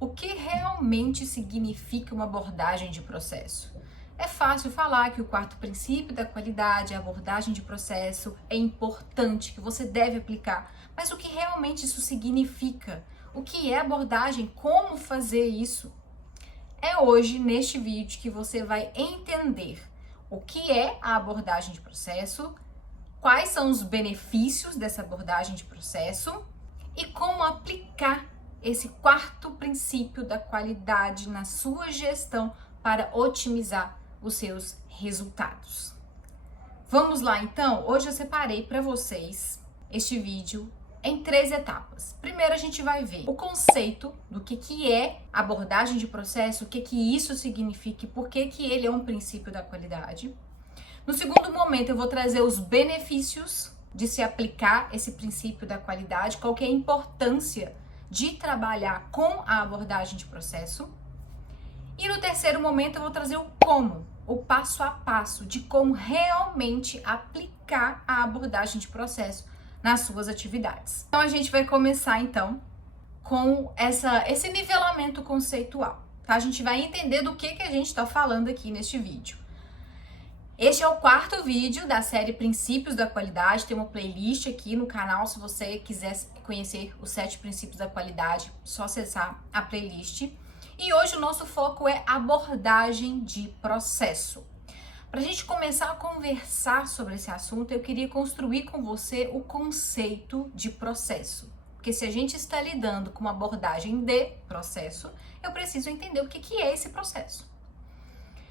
O que realmente significa uma abordagem de processo? É fácil falar que o quarto princípio da qualidade, a abordagem de processo, é importante, que você deve aplicar. Mas o que realmente isso significa? O que é abordagem? Como fazer isso? É hoje, neste vídeo, que você vai entender o que é a abordagem de processo, quais são os benefícios dessa abordagem de processo e como aplicar esse quarto princípio da qualidade na sua gestão para otimizar os seus resultados. Vamos lá então? Hoje eu separei para vocês este vídeo em 3 etapas. Primeiro a gente vai ver o conceito do que é abordagem de processo, o que isso significa e por que ele é um princípio da qualidade. No segundo momento eu vou trazer os benefícios de se aplicar esse princípio da qualidade, qual que é a importância de trabalhar com a abordagem de processo. E no terceiro momento eu vou trazer o como, o passo a passo de como realmente aplicar a abordagem de processo nas suas atividades. Então a gente vai começar então com esse nivelamento conceitual, tá? A gente vai entender do que a gente está falando aqui neste vídeo. Este é o 4º vídeo da série Princípios da Qualidade. Tem uma playlist aqui no canal, se você quiser conhecer os 7 princípios da qualidade, só acessar a playlist. E hoje o nosso foco é abordagem de processo. Para a gente começar a conversar sobre esse assunto, eu queria construir com você o conceito de processo. Porque se a gente está lidando com uma abordagem de processo, eu preciso entender o que é esse processo.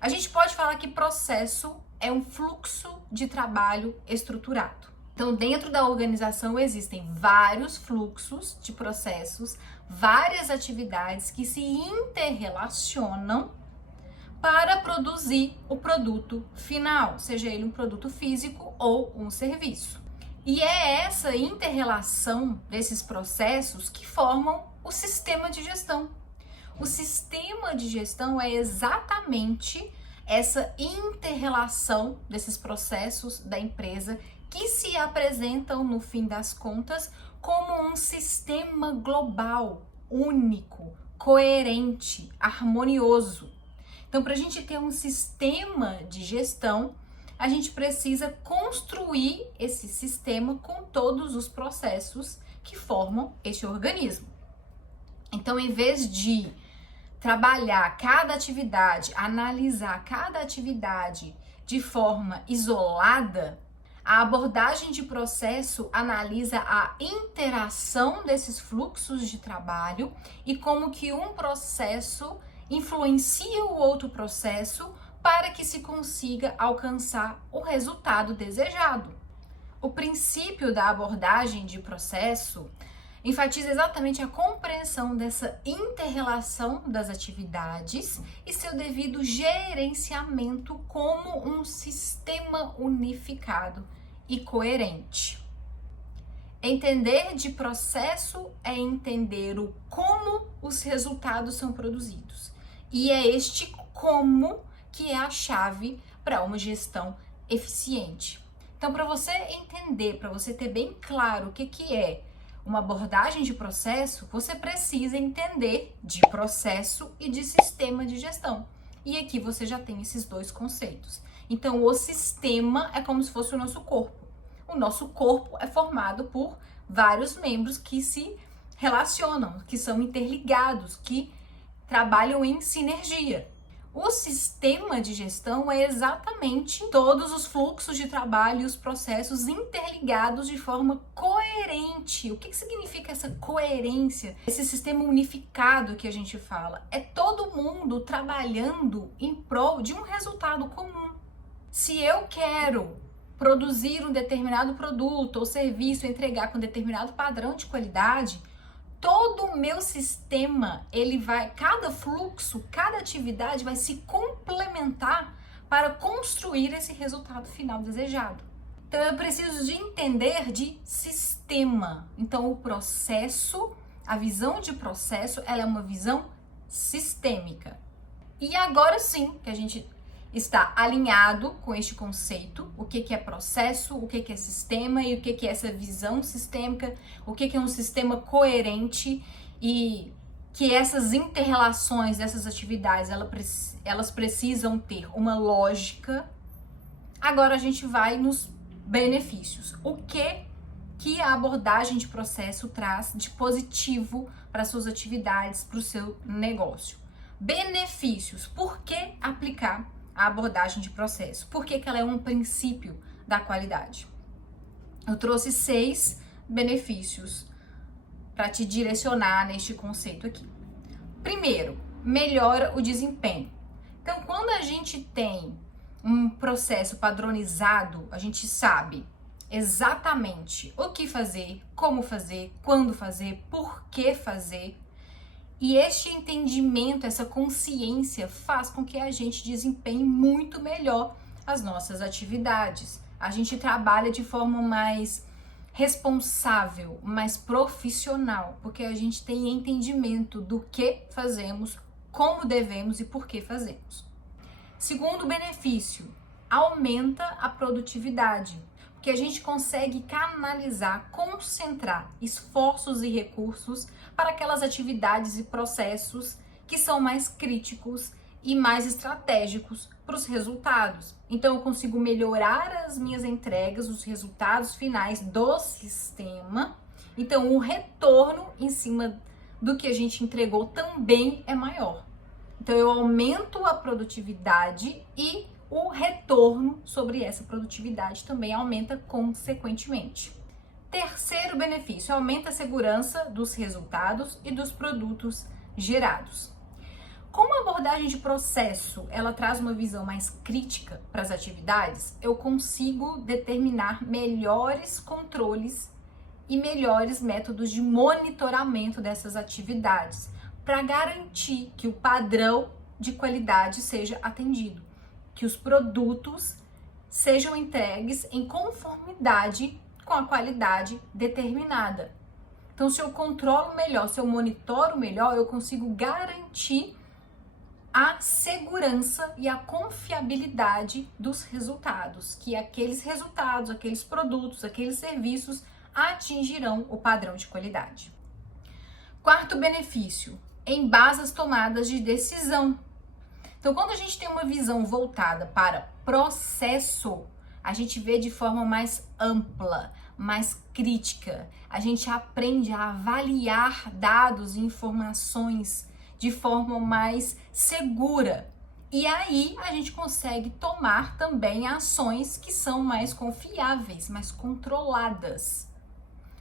A gente pode falar que processo é um fluxo de trabalho estruturado. Então, dentro da organização existem vários fluxos de processos, várias atividades que se interrelacionam para produzir o produto final, seja ele um produto físico ou um serviço. E é essa interrelação desses processos que formam o sistema de gestão. O sistema de gestão é exatamente essa interrelação desses processos da empresa que se apresentam, no fim das contas, como um sistema global, único, coerente, harmonioso. Então, para a gente ter um sistema de gestão, a gente precisa construir esse sistema com todos os processos que formam este organismo. Então, em vez de trabalhar cada atividade, analisar cada atividade de forma isolada, a abordagem de processo analisa a interação desses fluxos de trabalho e como que um processo influencia o outro processo para que se consiga alcançar o resultado desejado. O princípio da abordagem de processo enfatiza exatamente a compreensão dessa interrelação das atividades e seu devido gerenciamento como um sistema unificado e coerente. Entender de processo é entender o como os resultados são produzidos. E é este como que é a chave para uma gestão eficiente. Então, para você entender, para você ter bem claro o que é uma abordagem de processo, você precisa entender de processo e de sistema de gestão. E aqui você já tem esses 2 conceitos. Então, o sistema é como se fosse o nosso corpo. O nosso corpo é formado por vários membros que se relacionam, que são interligados, que trabalham em sinergia. O sistema de gestão é exatamente todos os fluxos de trabalho e os processos interligados de forma coerente. O que significa essa coerência? Esse sistema unificado que a gente fala. É todo mundo trabalhando em prol de um resultado comum. Se eu quero produzir um determinado produto ou serviço, entregar com determinado padrão de qualidade, todo o meu sistema, cada fluxo, cada atividade vai se complementar para construir esse resultado final desejado. Então eu preciso de entender de sistema. Então o processo, a visão de processo, ela é uma visão sistêmica. E agora sim, que a gente está alinhado com este conceito, o que é processo, o que é sistema e o que é essa visão sistêmica, o que é um sistema coerente e que essas inter-relações dessas atividades, elas precisam ter uma lógica. Agora a gente vai nos benefícios. O que a abordagem de processo traz de positivo para suas atividades, para o seu negócio? Benefícios. Por que aplicar a abordagem de processo? Por que ela é um princípio da qualidade? Eu trouxe 6 benefícios para te direcionar neste conceito aqui. Primeiro, melhora o desempenho. Então, quando a gente tem um processo padronizado, a gente sabe exatamente o que fazer, como fazer, quando fazer, por que fazer. E este entendimento, essa consciência faz com que a gente desempenhe muito melhor as nossas atividades. A gente trabalha de forma mais responsável, mais profissional, porque a gente tem entendimento do que fazemos, como devemos e por que fazemos. Segundo benefício, aumenta a produtividade, porque a gente consegue canalizar, concentrar esforços e recursos para aquelas atividades e processos que são mais críticos e mais estratégicos para os resultados. Então eu consigo melhorar as minhas entregas, os resultados finais do sistema. Então o retorno em cima do que a gente entregou também é maior. Então eu aumento a produtividade e o retorno sobre essa produtividade também aumenta consequentemente. Terceiro benefício, aumenta a segurança dos resultados e dos produtos gerados. Como a abordagem de processo, ela traz uma visão mais crítica para as atividades, eu consigo determinar melhores controles e melhores métodos de monitoramento dessas atividades, para garantir que o padrão de qualidade seja atendido, que os produtos sejam entregues em conformidade com a qualidade determinada. Então, se eu controlo melhor, se eu monitoro melhor, eu consigo garantir a segurança e a confiabilidade dos resultados, que aqueles resultados, aqueles produtos, aqueles serviços atingirão o padrão de qualidade. Quarto benefício, embasa as tomadas de decisão. Então, quando a gente tem uma visão voltada para processo, a gente vê de forma mais ampla, mais crítica. A gente aprende a avaliar dados e informações de forma mais segura. E aí a gente consegue tomar também ações que são mais confiáveis, mais controladas.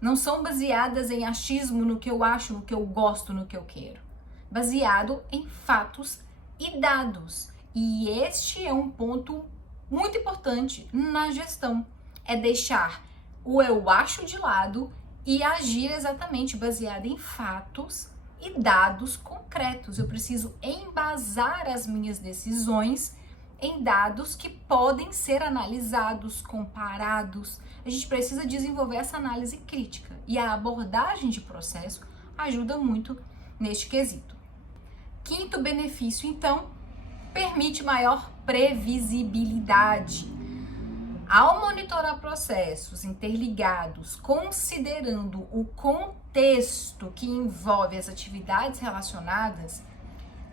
Não são baseadas em achismo, no que eu acho, no que eu gosto, no que eu quero. Baseado em fatos e dados. E este é um ponto muito importante na gestão. É deixar o eu acho de lado e agir exatamente baseado em fatos e dados concretos. Eu preciso embasar as minhas decisões em dados que podem ser analisados, comparados. A gente precisa desenvolver essa análise crítica e a abordagem de processo ajuda muito neste quesito. Quinto benefício, então, permite maior previsibilidade. Ao monitorar processos interligados, considerando o contexto que envolve as atividades relacionadas,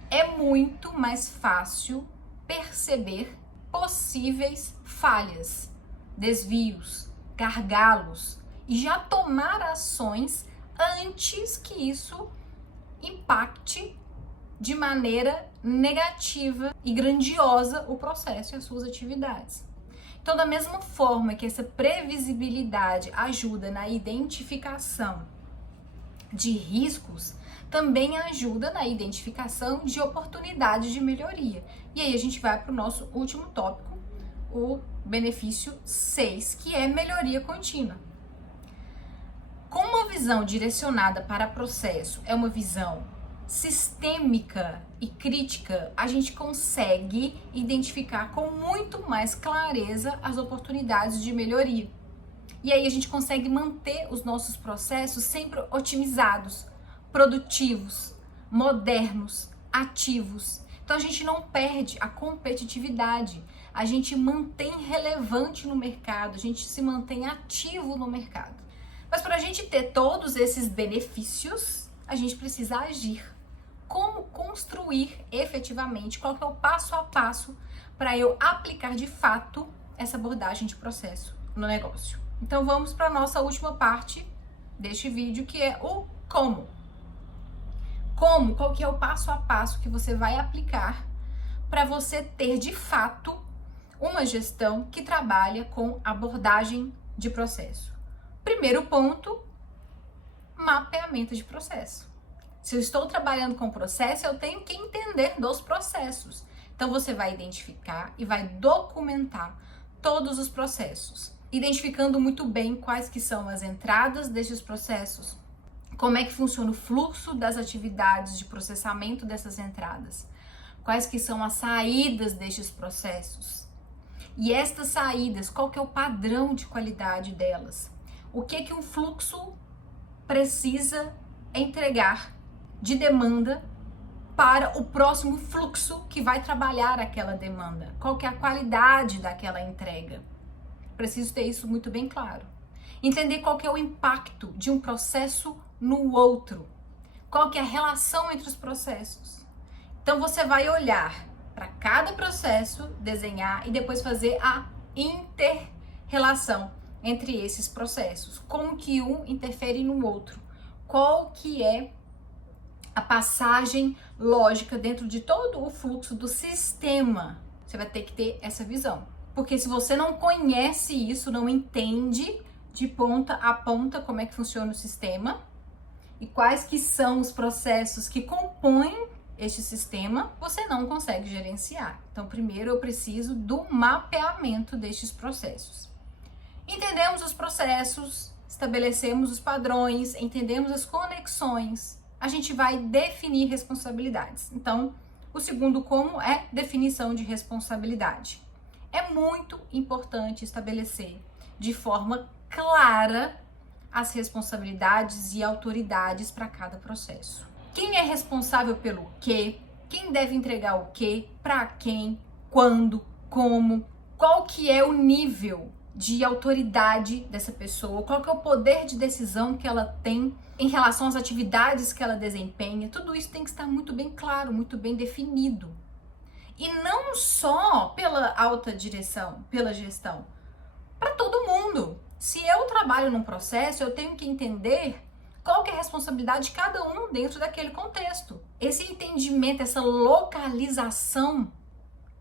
é muito mais fácil perceber possíveis falhas, desvios, gargalos e já tomar ações antes que isso impacte de maneira negativa e grandiosa o processo e as suas atividades. Então, da mesma forma que essa previsibilidade ajuda na identificação de riscos, também ajuda na identificação de oportunidades de melhoria. E aí a gente vai para o nosso último tópico, o benefício 6, que é melhoria contínua. Com uma visão direcionada para processo, é uma visão sistêmica e crítica, a gente consegue identificar com muito mais clareza as oportunidades de melhoria. E aí a gente consegue manter os nossos processos sempre otimizados, produtivos, modernos, ativos. Então a gente não perde a competitividade, a gente mantém relevante no mercado, a gente se mantém ativo no mercado. Mas para a gente ter todos esses benefícios, a gente precisa agir. como construir efetivamente, qual que é o passo a passo para eu aplicar de fato essa abordagem de processo no negócio. Então vamos para a nossa última parte deste vídeo, que é o como. Qual que é o passo a passo que você vai aplicar para você ter de fato uma gestão que trabalha com abordagem de processo. Primeiro ponto, mapeamento de processo. Se eu estou trabalhando com processo, eu tenho que entender dos processos. Então você vai identificar e vai documentar todos os processos, identificando muito bem quais que são as entradas desses processos, como é que funciona o fluxo das atividades de processamento dessas entradas, quais que são as saídas destes processos. E estas saídas, qual que é o padrão de qualidade delas? O que um fluxo precisa entregar de demanda para o próximo fluxo que vai trabalhar aquela demanda? Qual que é a qualidade daquela entrega? Preciso ter isso muito bem claro. Entender qual que é o impacto de um processo no outro. Qual que é a relação entre os processos. Então você vai olhar para cada processo, desenhar e depois fazer a inter-relação entre esses processos. Como que um interfere no outro. Qual que é a passagem lógica dentro de todo o fluxo do sistema. Você vai ter que ter essa visão. Porque se você não conhece isso, não entende de ponta a ponta como é que funciona o sistema e quais que são os processos que compõem este sistema, você não consegue gerenciar. Então, primeiro eu preciso do mapeamento destes processos. Entendemos os processos, estabelecemos os padrões, entendemos as conexões, a gente vai definir responsabilidades. Então, o segundo como é definição de responsabilidade. É muito importante estabelecer de forma clara as responsabilidades e autoridades para cada processo. Quem é responsável pelo quê? Quem deve entregar o quê? Para quem? Quando? Como? Qual que é o nível de autoridade dessa pessoa? Qual que é o poder de decisão que ela tem em relação às atividades que ela desempenha? Tudo isso tem que estar muito bem claro, muito bem definido. E não só pela alta direção, pela gestão, para todo mundo. Se eu trabalho num processo, eu tenho que entender qual que é a responsabilidade de cada um dentro daquele contexto. Esse entendimento, essa localização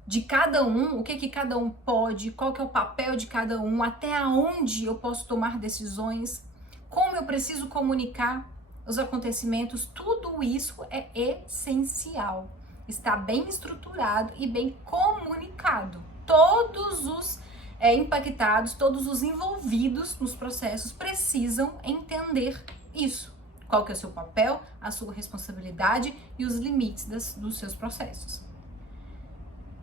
de cada um, o que cada um pode, qual que é o papel de cada um, até onde eu posso tomar decisões, como eu preciso comunicar os acontecimentos, tudo isso é essencial. Está bem estruturado e bem comunicado. Todos os impactados, todos os envolvidos nos processos precisam entender isso. Qual que é o seu papel, a sua responsabilidade e os limites dos seus processos.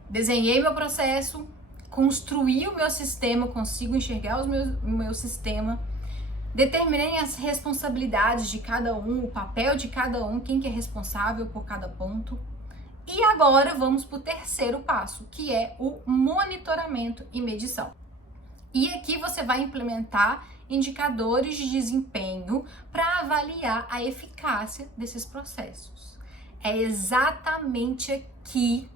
Desenhei meu processo, construí o meu sistema, consigo enxergar o meu sistema, determinei as responsabilidades de cada um, o papel de cada um, quem que é responsável por cada ponto. E agora vamos para o terceiro passo, que é o monitoramento e medição. E aqui você vai implementar indicadores de desempenho para avaliar a eficácia desses processos. É exatamente aqui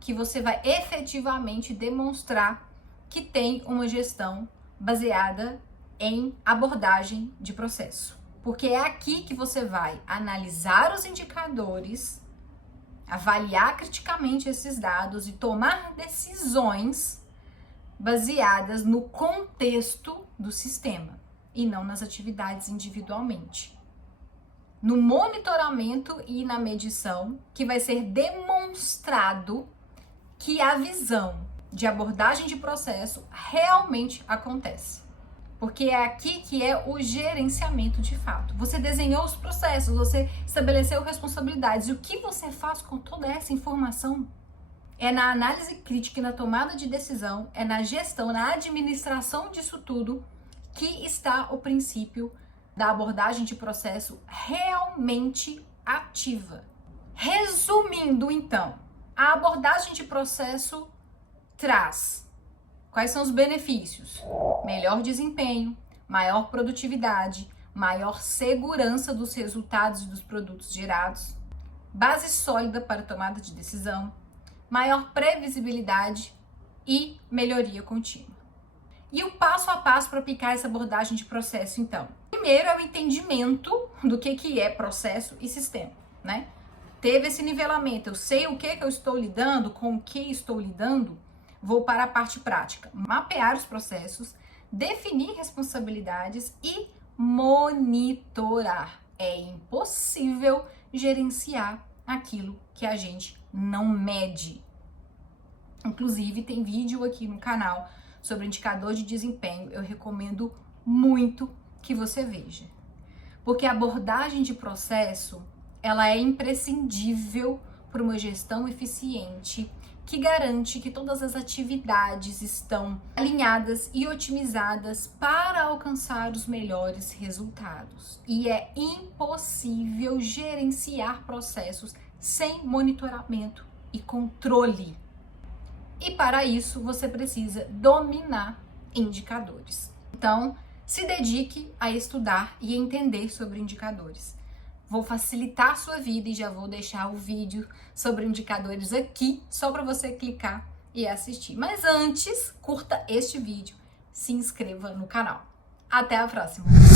que você vai efetivamente demonstrar que tem uma gestão baseada em abordagem de processo. Porque é aqui que você vai analisar os indicadores, avaliar criticamente esses dados e tomar decisões baseadas no contexto do sistema e não nas atividades individualmente. No monitoramento e na medição, que vai ser demonstrado que a visão de abordagem de processo realmente acontece. Porque é aqui que é o gerenciamento de fato. Você desenhou os processos, você estabeleceu responsabilidades. E o que você faz com toda essa informação? É na análise crítica e na tomada de decisão, é na gestão, na administração disso tudo, que está o princípio da abordagem de processo realmente ativa. Resumindo, então, a abordagem de processo traz quais são os benefícios? Melhor desempenho, maior produtividade, maior segurança dos resultados e dos produtos gerados, base sólida para tomada de decisão, maior previsibilidade e melhoria contínua. E o passo a passo para aplicar essa abordagem de processo, então? Primeiro é o entendimento do que é processo e sistema, né? Teve esse nivelamento, eu sei o que eu estou lidando, com o que estou lidando, vou para a parte prática. Mapear os processos, definir responsabilidades e monitorar. É impossível gerenciar aquilo que a gente não mede. Inclusive, tem vídeo aqui no canal sobre indicador de desempenho. Eu recomendo muito que você veja. Porque a abordagem de processo, ela é imprescindível para uma gestão eficiente que garante que todas as atividades estão alinhadas e otimizadas para alcançar os melhores resultados. E é impossível gerenciar processos sem monitoramento e controle. E para isso você precisa dominar indicadores. Então, se dedique a estudar e entender sobre indicadores. Vou facilitar a sua vida e já vou deixar o vídeo sobre indicadores aqui, só para você clicar e assistir. Mas antes, curta este vídeo, se inscreva no canal. Até a próxima!